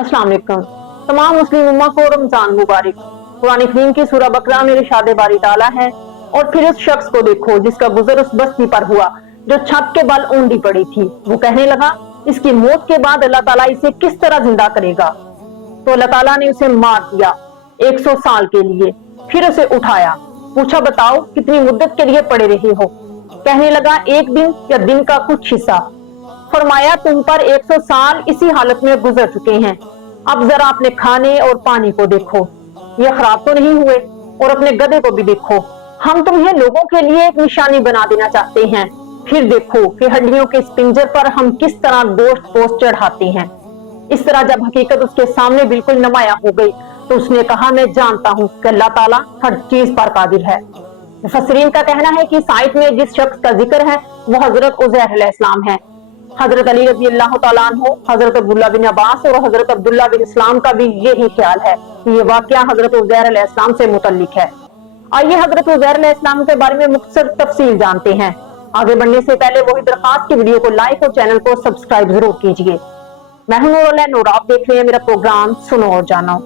अस्सलाम वालेकुम। तमाम मुस्लिम उम्मा को रमजान मुबारक। कुरान करीम की सूरह बकरा में इरशाद बारी ताला है, और फिर उस शख्स को देखो जिसका गुजर उस बस्ती पर हुआ जो छत के बल ऊंडी पड़ी थी। वो कहने लगा, इसकी मौत के बाद अल्लाह ताला इसे किस तरह जिंदा करेगा। तो अल्लाह ताला ने उसे मार दिया 100 साल के लिए। फिर उसे उठाया, पूछा, बताओ कितनी मुद्दत के लिए पड़े रहे हो। कहने लगा, एक दिन या दिन का कुछ हिस्सा। फरमाया, तुम पर 100 साल इसी हालत में गुजर चुके हैं। अब जरा अपने खाने और पानी को देखो, ये खराब तो नहीं हुए, और अपने गधे को भी देखो। हम तुम्हें लोगों के लिए एक निशानी बना देना चाहते हैं। फिर देखो कि हड्डियों के इस पिंजर पर हम किस तरह गोश्त पोस्ट चढ़ाते हैं। इस तरह जब हकीकत उसके सामने बिल्कुल नुमाया हो गई तो उसने कहा, मैं जानता हूँ कि अल्लाह ताला हर चीज पर कादिर है। मुफस्सिरीन का कहना है कि इस आयत में जिस शख्स का जिक्र है वो हजरत उज़ैर अलैहिस्सलाम है। हजरत अली रज़ी अल्लाह तआला अन्हु, हजरत अब्दुल्ला बिन अब्बास और हजरत अब्दुल्ला बिन इस्लाम का भी यही ख्याल है कि ये वाकया हजरत उज़ैर अलैहिस्सलाम से मुतल्लिक है। आइए हजरत उज़ैर अलैहिस्सलाम के बारे में मुख्तसर तफसील जानते हैं। आगे बढ़ने से पहले वही दरखास्त की वीडियो को लाइक और चैनल को सब्सक्राइब जरूर कीजिए। मैं हूं नूर, आप देख रहे हैं मेरा प्रोग्राम सुनो और जानो।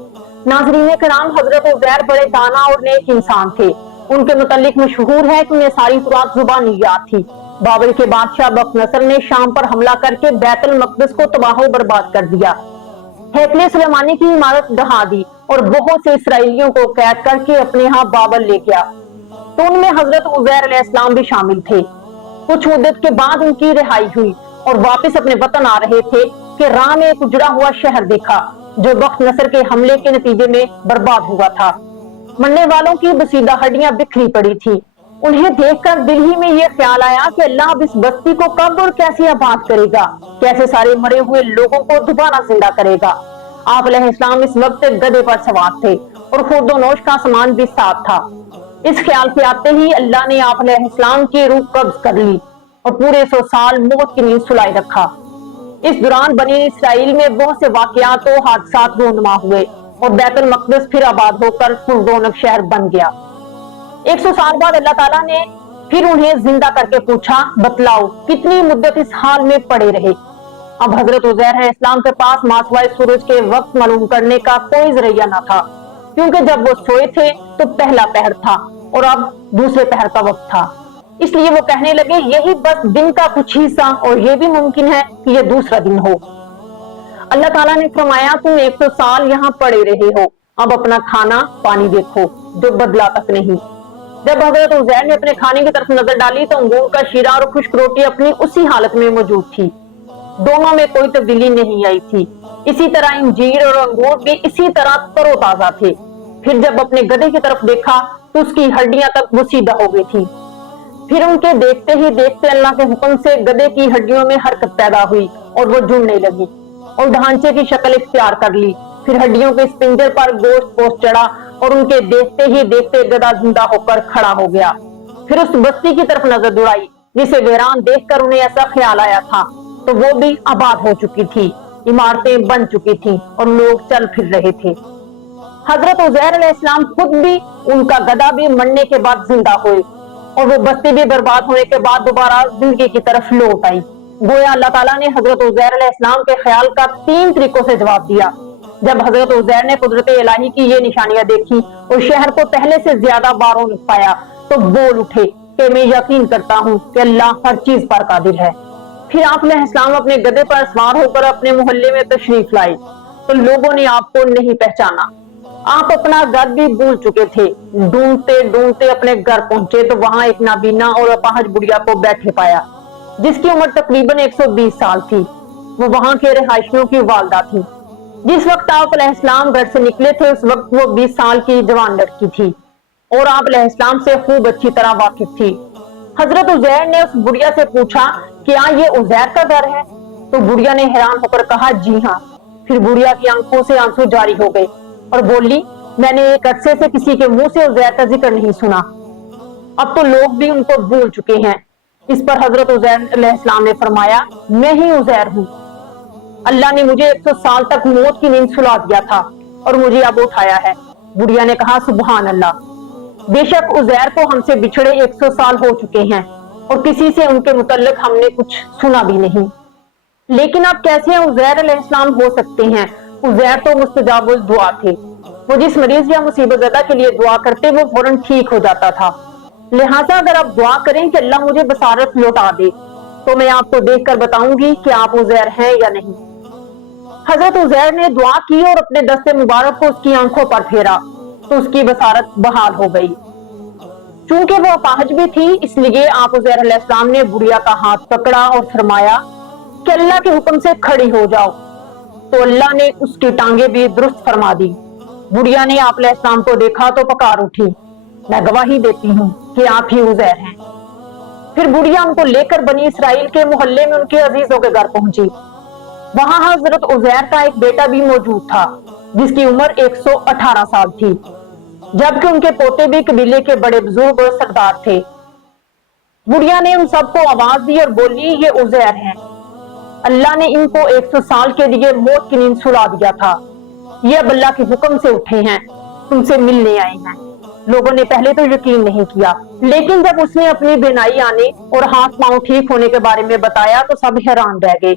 नाज़रीन कराम, हजरत उज़ैर बड़े दाना और नेक इंसान थे। उनके मुतल्लिक मशहूर है कि उन्हें सारी कुरान जुबानी याद थी। बाबर के बादशाह बख्त नसर ने शाम पर हमला करके बैतुल मक़दिस को तबाह बर्बाद कर दिया। हैकले सुलेमानी की इमारत ढहा दी और बहुत से इसराइलियों को कैद करके अपने यहाँ बाबर ले गया। तो उनमें हजरत उज़ैर अलैहिस्सलाम भी शामिल थे। कुछ मुद्दत के बाद उनकी रिहाई हुई और वापस अपने वतन आ रहे थे कि राह में एक उजड़ा हुआ शहर देखा जो बख्त नसर के हमले के नतीजे में बर्बाद हुआ था। मरने वालों की बसीदा हड्डियां बिखरी पड़ी थी। उन्हें देखकर दिल ही में यह ख्याल आया कि अल्लाह अब इस बस्ती को कब और कैसे आबाद करेगा, कैसे सारे मरे हुए लोगों को दोबारा जिंदा करेगा। आप अलैहिस्सलाम इस वक्त गधे पर सवार थे और खुर्दोनोश का सामान भी साथ था। इस ख्याल से आते ही अल्लाह ने आप अलैहिस्सलाम की रूह कब्ज कर ली और पूरे 100 साल मौत की नींद सुलाए रखा। इस दौरान बनी इसराइल में बहुत से वाकयात और हादसात रूनुमा हुए और बैतुल मक़दिस फिर आबाद होकर पुररौनक शहर बन गया। 100 साल बाद अल्लाह ताला ने फिर उन्हें जिंदा करके पूछा, बतलाओ कितनी मुद्दत इस हाल में पड़े रहे। अब हजरत उज़ैर अलैहिस्सलाम के पास मासवाए सूरज के वक्त मालूम करने का कोई जरिया न था, क्योंकि जब वो सोए थे तो पहला पहर था और अब दूसरे पहर का वक्त था। इसलिए वो कहने लगे, यही बस दिन का कुछ हिस्सा और ये भी मुमकिन है कि ये दूसरा दिन हो। अल्लाह ताला ने फरमाया, तुम 100 साल यहाँ पड़े रहे हो, अब अपना खाना पानी देखो जो बदला तक नहीं। जब हजरत उज़ैर ने अपने खाने की तरफ नजर डाली तो अंगूर का शीरा और खुश्क रोटी अपनी उसी हालत में मौजूद थी। दोनों में कोई तब्दीली नहीं आई थी। इसी तरह इंजीर और अंगूर भी इसी तरह तरोताजा थे। फिर जब अपने गधे की तरफ देखा तो उसकी हड्डियां तक वसीदा हो गई थी। फिर उनके देखते ही देखते अल्लाह के हुक्म से गधे की हड्डियों में हरकत पैदा हुई और वो जुड़ने लगी और ढांचे की शक्ल इख्तियार कर ली। फिर हड्डियों के इस पिंजर पर गोश्त पोस्ट चढ़ा और उनके देखते ही देखते गधा जिंदा होकर खड़ा हो गया। फिर उस बस्ती की तरफ नजर दौड़ाई जिसे वीरान देखकर उन्हें ऐसा ख्याल आया था, तो वो भी आबाद हो चुकी थी, इमारतें बन चुकी थी और लोग चल फिर रहे थे। हजरत उज़ैर अलैहिस्सलाम खुद भी, उनका गधा भी मरने के बाद जिंदा हुए और वो बस्ती भी बर्बाद होने के बाद दोबारा जिंदगी की तरफ लौट आई। गोया अल्लाह ताला ने हजरत उज़ैर अलैहिस्सलाम के ख्याल का 3 तरीकों से जवाब दिया। जब हजरत उज़ैर ने कुदरत इलाही की ये निशानियां देखी और शहर को पहले से ज्यादा बारों पाया तो बोल उठे कि मैं यकीन करता हूँ कि अल्लाह हर चीज पर कादिर है। फिर आप अलैहिस्सलाम अपने गधे पर सवार होकर अपने मोहल्ले में तशरीफ लाए तो लोगों ने आपको नहीं पहचाना। आप अपना घर भी भूल चुके थे। ढूंढते ढूंढते अपने घर पहुंचे तो वहां एक नाबीना और अपाहज बुढ़िया को बैठे पाया जिसकी उम्र तकरीबन 120 साल थी। वो वहां के रिहायशियों की वालदा थी। जिस वक्त आप अलैहिस्सलाम घर से निकले थे उस वक्त वो 20 साल की जवान लड़की थी और आप अलैहिस्सलाम से खूब अच्छी तरह वाकिफ थी। हजरत उज़ैर ने उस बुढ़िया से पूछा, क्या ये उज़ैर का घर है? तो बुढ़िया ने हैरान होकर कहा, जी हाँ। फिर बुढ़िया की आंखों से आंसू जारी हो गए और बोली, मैंने एक अरसे से किसी के मुंह से उज़ैर का जिक्र नहीं सुना। अब तो लोग भी उनको भूल चुके हैं। इस पर हजरत उज़ैर अलैहिस्सलाम ने फरमाया, मैं ही उज़ैर हूँ। अल्लाह ने मुझे 100 साल तक मौत की नींद सुला दिया था और मुझे अब उठाया है। बुढ़िया ने कहा, सुभान अल्लाह, बेशक उज़ैर को हमसे बिछड़े 100 साल हो चुके हैं और किसी से उनके मुतल्लिक हमने कुछ सुना भी नहीं। लेकिन अब कैसे उज़ैर अलैहिस्सलाम हो सकते हैं? उज़ैर तो मुस्तजाबुल दुआ थे। वो जिस मरीज या मुसीबत ज़दा के लिए दुआ करते वो फौरन ठीक हो जाता था। लिहाजा अगर आप दुआ करें कि अल्लाह मुझे बसारत लौटा दे, तो मैं आपको देखकर बताऊंगी कि आप उज़ैर हैं या नहीं। हजरत उज़ैर ने दुआ की और अपने दस्ते मुबारक को उसकी आंखों पर फेरा तो उसकी बसारत बहाल हो गई। चूंकि वो अपाहज भी थी, इसलिए आप उज़ैर अलैहिस्सलाम ने बुढ़िया का हाथ पकड़ा और फरमाया कि अल्लाह के हुक्म से खड़ी हो जाओ। तो अल्लाह ने उसकी टांगे भी दुरुस्त फरमा दी। बुढ़िया ने आप अलैहिस्सलाम को देखा तो पकार उठी, मैं गवाही देती हूँ कि आप ही उज़ैर हैं। फिर बुढ़िया उनको लेकर बनी इसराइल के मोहल्ले में उनके अजीजों के घर पहुंची। वहां हजरत उज़ैर का एक बेटा भी मौजूद था जिसकी उम्र 118 साल थी, जबकि उनके पोते भी कबीले के बड़े बुजुर्ग और सरदार थे। बुढ़िया ने उन सबको आवाज दी और बोली, ये उज़ैर हैं। अल्लाह ने इनको 100 साल के लिए मौत की नींद सुला दिया था। ये अब अल्लाह के हुक्म से उठे हैं, तुमसे मिलने आए हैं। लोगों ने पहले तो यकीन नहीं किया, लेकिन जब उसने अपनी बीनाई आने और हाथ पांव ठीक होने के बारे में बताया तो सब हैरान रह गए।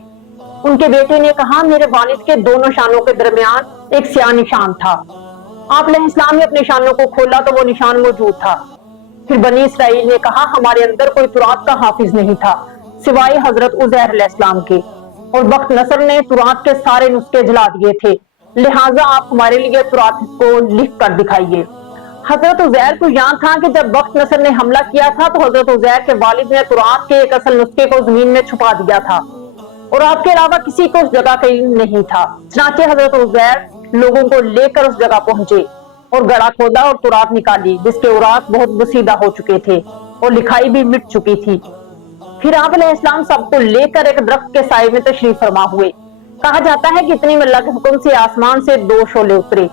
उनके बेटे ने कहा, मेरे वालिद के दोनों शानों के दरमियान एक स्याह निशान था। आप अलैहिस्सलाम ने अपने शानों को खोला तो वो निशान मौजूद था। फिर बनी इसराइल ने कहा, हमारे अंदर कोई तुरात का हाफिज नहीं था सिवाय हजरत उज़ैर अलैहिस्सलाम के, और बख्त नसर ने तुरात के सारे नुस्खे जला दिए थे, लिहाजा आप हमारे लिए तुरात को लिख कर दिखाइए। हजरत उज़ैर को याद था कि जब बख्त नसर ने हमला किया था तो हजरत उज़ैर के वालिद ने तुरात के एक असल नुस्खे को जमीन में छुपा दिया था और आपके अलावा किसी को उस जगह का इल्म नहीं था। चनाचे हजरत उज़ैर लोगों को लेकर उस जगह पहुंचे और गड़ा खोदा और तुरात निकाली जिसके औराक बहुत बसीदा हो चुके थे और लिखाई भी मिट चुकी थी। फिर आप अलैहिस्सलाम सबको लेकर एक दरख्त के साए में तशरीफ फरमा हुए। कहा जाता है कि इतनी में अल्लाह के हुक्म से आसमान से 2 शोले उतरे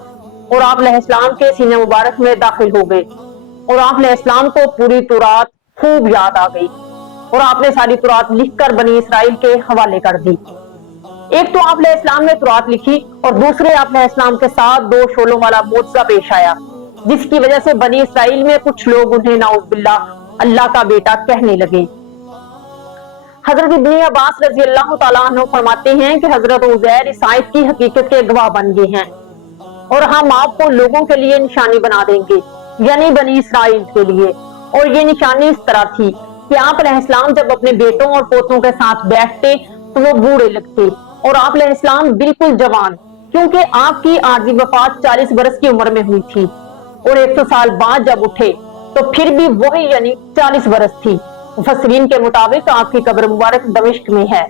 और आप अलैहिस्सलाम के सीने मुबारक में दाखिल हो गए और आप अलैहिस्सलाम को पूरी तुरात खूब याद आ गई और आपने सारी तुरात लिखकर बनी इसराइल के हवाले कर दी। एक तो आप अलैहिस्सलाम ने तुरात लिखी और दूसरे आप अलैहिस्सलाम के साथ 2 शोलों वाला मुआजिज़ा पेश आया, जिसकी वजह से बनी इसराइल में कुछ लोग उन्हें नाउज़ बिल्लाह अल्लाह का बेटा कहने लगे। हजरत इब्न अब्बास रज़ी अल्लाह तआला अन्हु फरमाते हैं कि हजरत उज़ैर इस आयत की हकीकत के गवाह बन गए हैं और हम आपको लोगों के लिए निशानी बना देंगे, यानी बनी इसराइल के लिए। और ये निशानी इस तरह थी कि आप अलैहिस्सलाम जब अपने बेटों और पोतों के साथ बैठते तो वो बूढ़े लगते और आप अलैहिस्सलाम बिल्कुल जवान, क्योंकि आपकी आरज़ी वफात 40 बरस की उम्र में हुई थी और 100 साल बाद जब उठे तो फिर भी वही यानी 40 बरस थी। मुफस्सिरीन के मुताबिक आपकी कब्र मुबारक दमिश्क में है।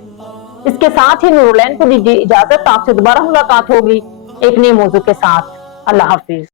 इसके साथ ही नूरुलैन को दीजिए इजाजत, आपसे दोबारा मुलाकात होगी एक नए मौजू के साथ। अल्लाह हाफिज।